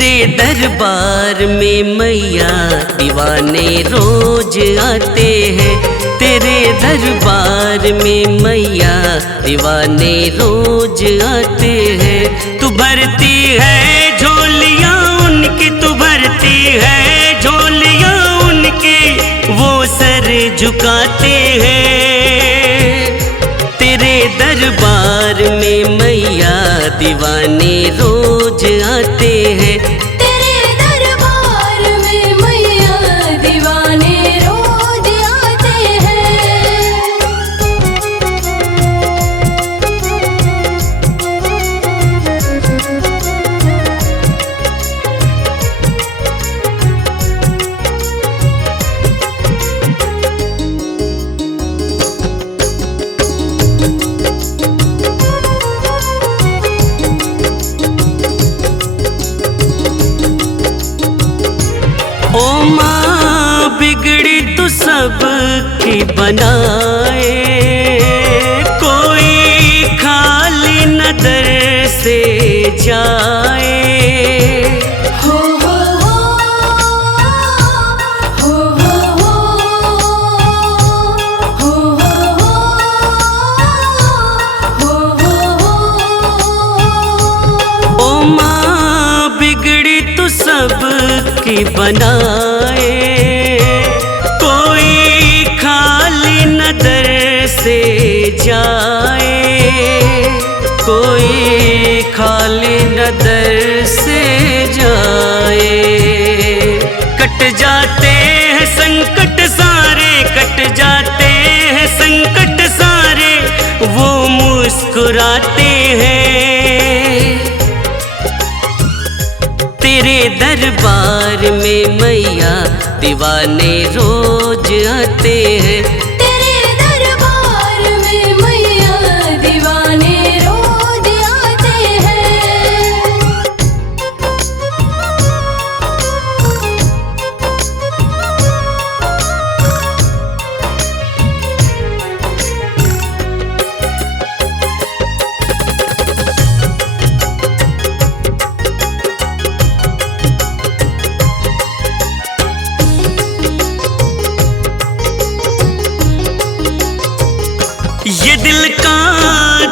तेरे दरबार में मैया दीवाने रोज आते हैं। तेरे दरबार में मैया दीवाने रोज आते हैं। तू भरती है झोलियाँ उनकी, तू भरती है झोलियाँ उनकी, वो सर झुकाते हैं। तेरे दरबार में मैया दीवाने रोज आते हैं। तेरे दरबार में मैया दीवाने रोज आते हैं। ओ माँ बिगड़ी तो सबकी बनाए, कोई खाली नजर से जाए। हो हो हो हो हो। ओ माँ बिगड़ी तो सबकी बनाए, कोई खाली नजर से जाए, कोई खाली नजर से जाए। कट जाते हैं संकट सारे, कट जाते हैं संकट सारे, वो मुस्कुराते हैं। तेरे दरबार में मैया दीवाने रोज आते हैं। तेरे दरबार में मैया दीवाने रोज आते हैं। ये दिल का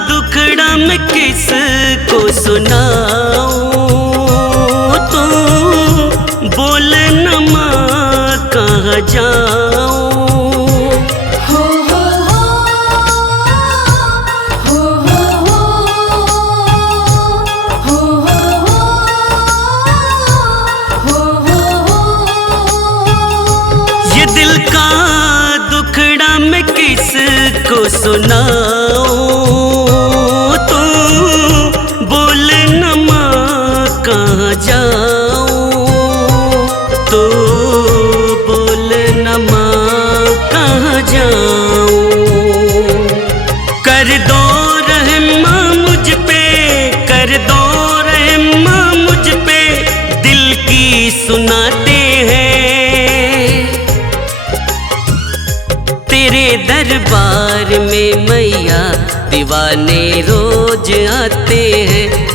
दुखड़ा मैं किसको सुनाऊं, तू बोल न माँ कहाँ जाऊं। हो हो हो हो। ये दिल का दुखड़ा मैं किसको सुनाऊं, तू बोल न माँ कहाँ जाऊं, तू बोल न माँ कहाँ जाऊं। कर दो रहम माँ मुझ पे, कर दो रहम माँ मुझ पे, दिल की सुनाते हैं। तेरे दरबार में मैया दीवाने रोज आते हैं।